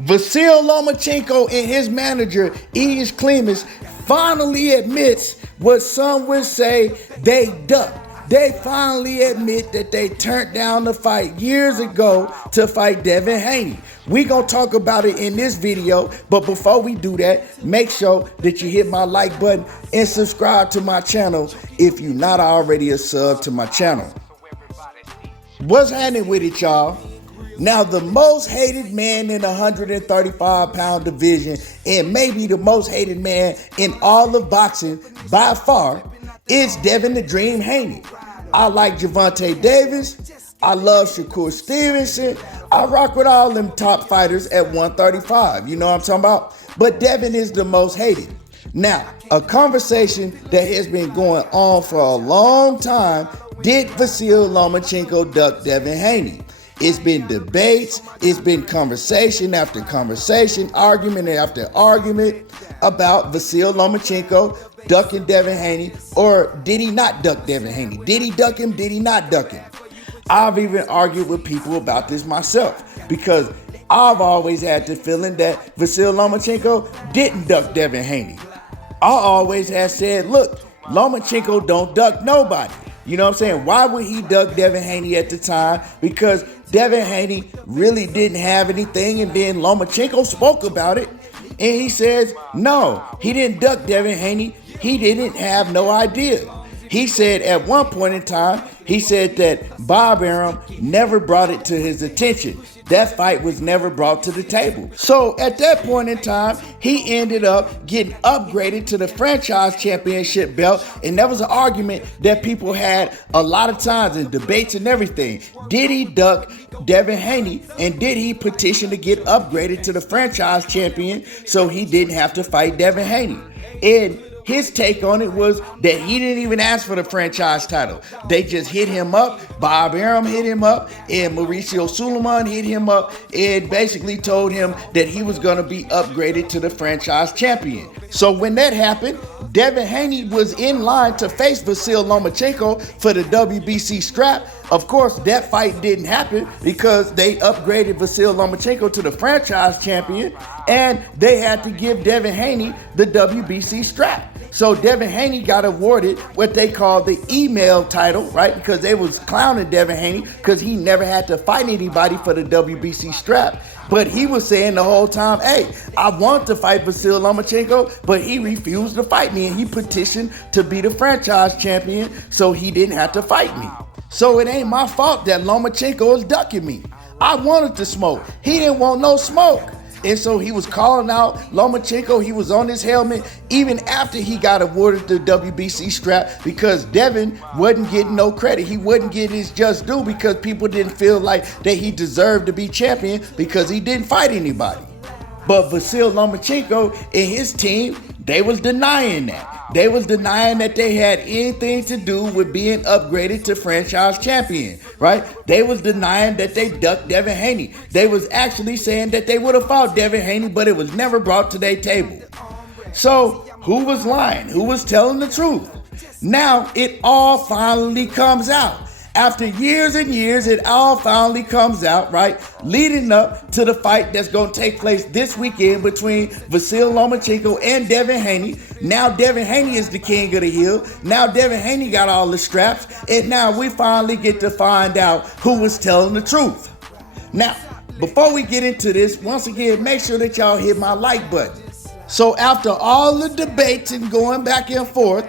Vasyl Lomachenko and his manager, ESPN finally admits what some would say they ducked. They finally admit that they turned down the fight years ago to fight Devin Haney. We gonna talk about it in this video, but before we do that, make sure that you hit my like button and subscribe to my channel if you're not already a sub to my channel. What's happening with it, y'all? Now, the most hated man in the 135-pound division, and maybe the most hated man in all of boxing by far, is Devin the Dream Haney. I like Gervonta Davis. I love Shakur Stevenson. I rock with all them top fighters at 135. You know what I'm talking about? But Devin is the most hated. Now, a conversation that has been going on for a long time, did Vasyl Lomachenko duck Devin Haney? It's been debates, it's been conversation after conversation, argument after argument about Vasyl Lomachenko ducking Devin Haney, or did he not duck Devin Haney? Did he duck him? Did he not duck him? I've even argued with people about this myself because I've always had the feeling that Vasyl Lomachenko didn't duck Devin Haney. I always have said, look, Lomachenko don't duck nobody. You know what I'm saying? Why would he duck Devin Haney at the time? Because Devin Haney really didn't have anything, and then Lomachenko spoke about it, and he says, no, he didn't duck Devin Haney. He didn't have no idea. He said at one point in time, he said that Bob Arum never brought it to his attention. That fight was never brought to the table. So at that point in time, he ended up getting upgraded to the franchise championship belt. And that was an argument that people had a lot of times in debates and everything. Did he duck Devin Haney, and did he petition to get upgraded to the franchise champion so he didn't have to fight Devin Haney? And his take on it was that he didn't even ask for the franchise title. They just hit him up. Bob Arum hit him up, and Mauricio Suleiman hit him up, and basically told him that he was going to be upgraded to the franchise champion. So when that happened, Devin Haney was in line to face Vasyl Lomachenko for the WBC strap. Of course, that fight didn't happen because they upgraded Vasyl Lomachenko to the franchise champion, and they had to give Devin Haney the WBC strap. So Devin Haney got awarded what they call the email title, right? Because they was clowning Devin Haney because he never had to fight anybody for the WBC strap. But he was saying the whole time, hey, I want to fight Vasyl Lomachenko, but he refused to fight me, and he petitioned to be the franchise champion so he didn't have to fight me. So it ain't my fault that Lomachenko is ducking me. I wanted to smoke. He didn't want no smoke. And so he was calling out Lomachenko. He was on his helmet even after he got awarded the WBC strap because Devin wasn't getting no credit. He wasn't getting his just due because people didn't feel like that he deserved to be champion because he didn't fight anybody. But Vasyl Lomachenko and his team, they was denying that. They was denying that they had anything to do with being upgraded to franchise champion, right? They was denying that they ducked Devin Haney. They was actually saying that they would have fought Devin Haney, but it was never brought to their table. So who was lying? Who was telling the truth? Now it all finally comes out. After years and years, it all finally comes out, right? Leading up to the fight that's going to take place this weekend between Vasyl Lomachenko and Devin Haney. Now Devin Haney is the king of the hill. Now Devin Haney got all the straps. And now we finally get to find out who was telling the truth. Now, before we get into this, once again, make sure that y'all hit my like button. So after all the debates and going back and forth,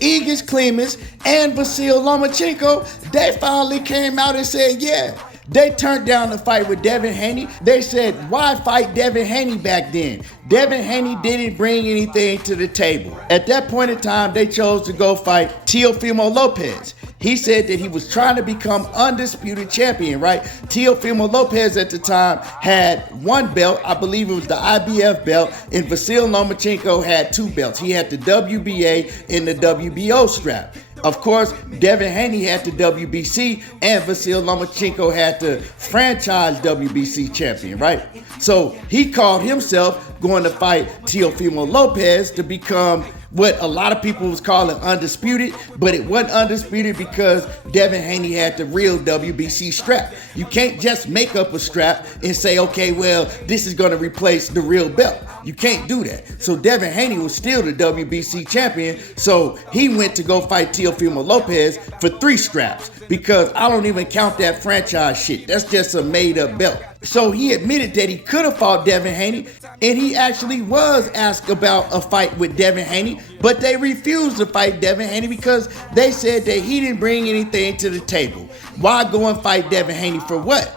Egis Clemens and Vasyl Lomachenko, they finally came out and said, yeah, they turned down the fight with Devin Haney. They said, why fight Devin Haney back then? Devin Haney didn't bring anything to the table. At that point in time, they chose to go fight Teofimo Lopez. He said that he was trying to become undisputed champion, right? Teofimo Lopez at the time had one belt. I believe it was the IBF belt, and Vasyl Lomachenko had two belts. He had the WBA and the WBO strap. Of course, Devin Haney had the WBC, and Vasyl Lomachenko had the franchise WBC champion, right? So he called himself going to fight Teofimo Lopez to become what a lot of people was calling undisputed, but it wasn't undisputed because Devin Haney had the real WBC strap. You can't just make up a strap and say, okay, well, this is going to replace the real belt. You can't do that. So Devin Haney was still the WBC champion, so he went to go fight Teofimo Lopez for 3 straps, because I don't even count that franchise shit. That's just a made-up belt. So he admitted that he could have fought Devin Haney, and he actually was asked about a fight with Devin Haney, but they refused to fight Devin Haney because they said that he didn't bring anything to the table. Why go and fight Devin Haney for what?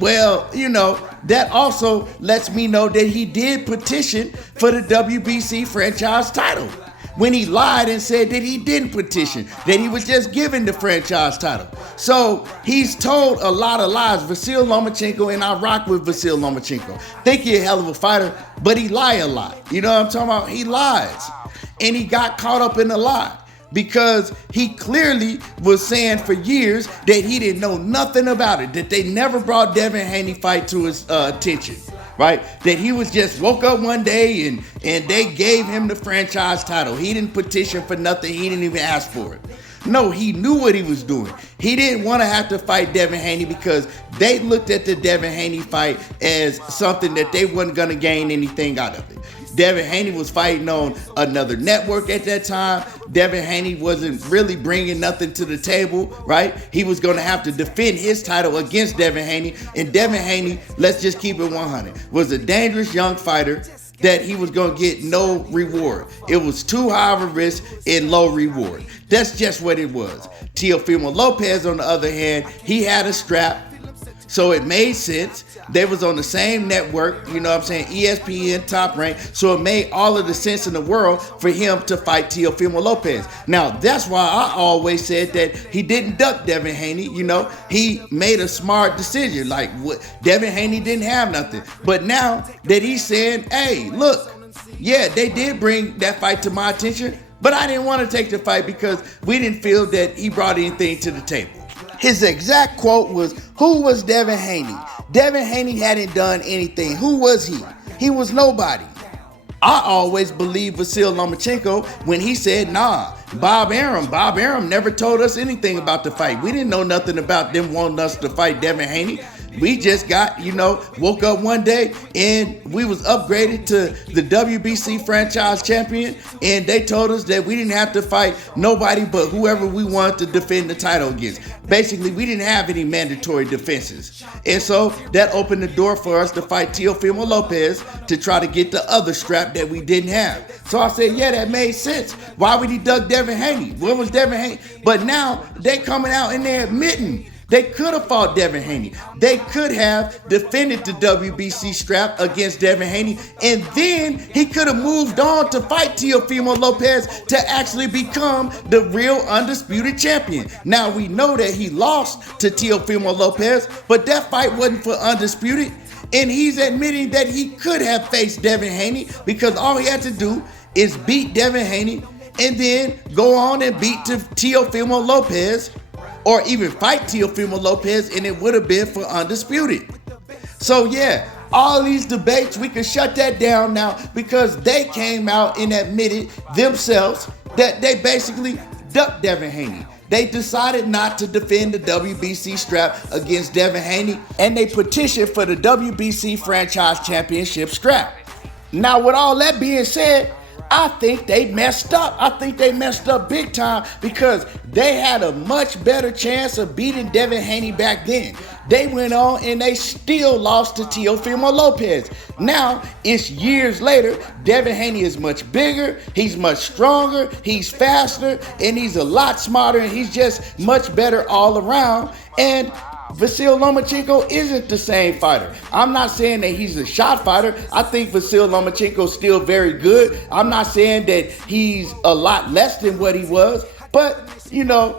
Well, you know, that also lets me know that he did petition for the WBC franchise title, when he lied and said that he didn't petition, that he was just given the franchise title. So he's told a lot of lies. Vasyl Lomachenko, and I rock with Vasyl Lomachenko. Think he's a hell of a fighter, but he lie a lot. You know what I'm talking about? He lies. And he got caught up in the lie, because he clearly was saying for years that he didn't know nothing about it, that they never brought Devin Haney fight to his attention. Right? That he was just woke up one day and they gave him the franchise title. He didn't petition for nothing. He didn't even ask for it. No, he knew what he was doing. He didn't want to have to fight Devin Haney because they looked at the Devin Haney fight as something that they wasn't going to gain anything out of it. Devin Haney was fighting on another network at that time. Devin Haney wasn't really bringing nothing to the table, right? He was going to have to defend his title against Devin Haney. And Devin Haney, let's just keep it 100, was a dangerous young fighter that he was going to get no reward. It was too high of a risk and low reward. That's just what it was. Teofimo Lopez, on the other hand, he had a strap, so it made sense. They was on the same network, you know what I'm saying, ESPN Top Rank, so it made all of the sense in the world for him to fight Teofimo Lopez. Now, that's why I always said that he didn't duck Devin Haney, you know. He made a smart decision, like what Devin Haney didn't have nothing. But now that he's saying, hey, look, yeah, they did bring that fight to my attention, but I didn't want to take the fight because we didn't feel that he brought anything to the table. His exact quote was, who was Devin Haney? Devin Haney hadn't done anything. Who was he? He was nobody. I always believed Vasyl Lomachenko when he said, nah, Bob Arum never told us anything about the fight. We didn't know nothing about them wanting us to fight Devin Haney. We just got, woke up one day and we was upgraded to the WBC franchise champion, and they told us that we didn't have to fight nobody but whoever we wanted to defend the title against. Basically, we didn't have any mandatory defenses. And so that opened the door for us to fight Teofimo Lopez to try to get the other strap that we didn't have. So I said, yeah, that made sense. Why would he duck Devin Haney? What was Devin Haney? But now they coming out and they're admitting they could have fought Devin Haney. They could have defended the WBC strap against Devin Haney, and then he could have moved on to fight Teofimo Lopez to actually become the real undisputed champion. Now, we know that he lost to Teofimo Lopez, but that fight wasn't for undisputed, and he's admitting that he could have faced Devin Haney because all he had to do is beat Devin Haney and then go on and beat Teofimo Lopez, or even fight Teofimo Lopez, and it would have been for undisputed. So yeah, all these debates, we can shut that down now because they came out and admitted themselves that they basically ducked Devin Haney. They decided not to defend the WBC strap against Devin Haney, and they petitioned for the WBC franchise championship strap. Now, with all that being said, I think they messed up. I think they messed up big time because they had a much better chance of beating Devin Haney back then. They went on and they still lost to Teofimo Lopez. Now, it's years later, Devin Haney is much bigger, he's much stronger, he's faster, and he's a lot smarter, and he's just much better all around. And Vasyl Lomachenko isn't the same fighter. I'm not saying that he's a shot fighter. I think Vasyl Lomachenko is still very good. I'm not saying that he's a lot less than what he was, but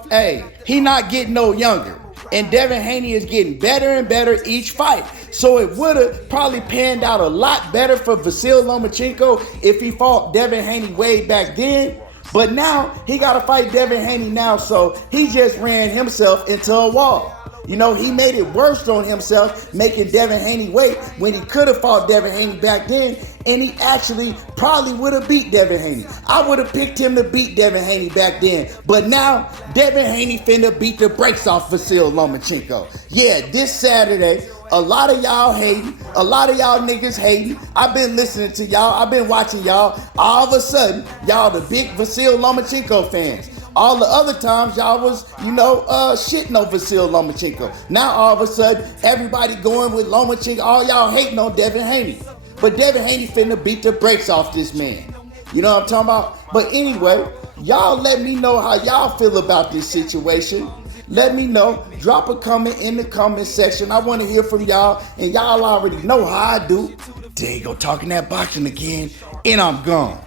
hey, he not getting no younger. And Devin Haney is getting better and better each fight. So it would have probably panned out a lot better for Vasyl Lomachenko if he fought Devin Haney way back then. But now he got to fight Devin Haney now, so he just ran himself into a wall. He made it worse on himself, making Devin Haney wait when he could have fought Devin Haney back then. and he actually probably would have beat Devin Haney. I would have picked him to beat Devin Haney back then, but now Devin Haney finna beat the brakes off Vasyl Lomachenko. Yeah, this Saturday, a lot of y'all hating, a lot of y'all niggas hating. I've been listening to y'all, I've been watching y'all. All of a sudden, y'all the big Vasyl Lomachenko fans. All the other times y'all was, shitting on Vasyl Lomachenko. Now all of a sudden, everybody going with Lomachenko. All y'all hating on Devin Haney. But Devin Haney finna beat the brakes off this man. You know what I'm talking about? But anyway, y'all let me know how y'all feel about this situation. Let me know. Drop a comment in the comment section. I want to hear from y'all. And y'all already know how I do. There you go, talking that boxing again. And I'm gone.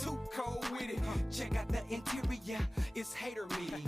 Too cold with it. Check out the interior. It's hater me.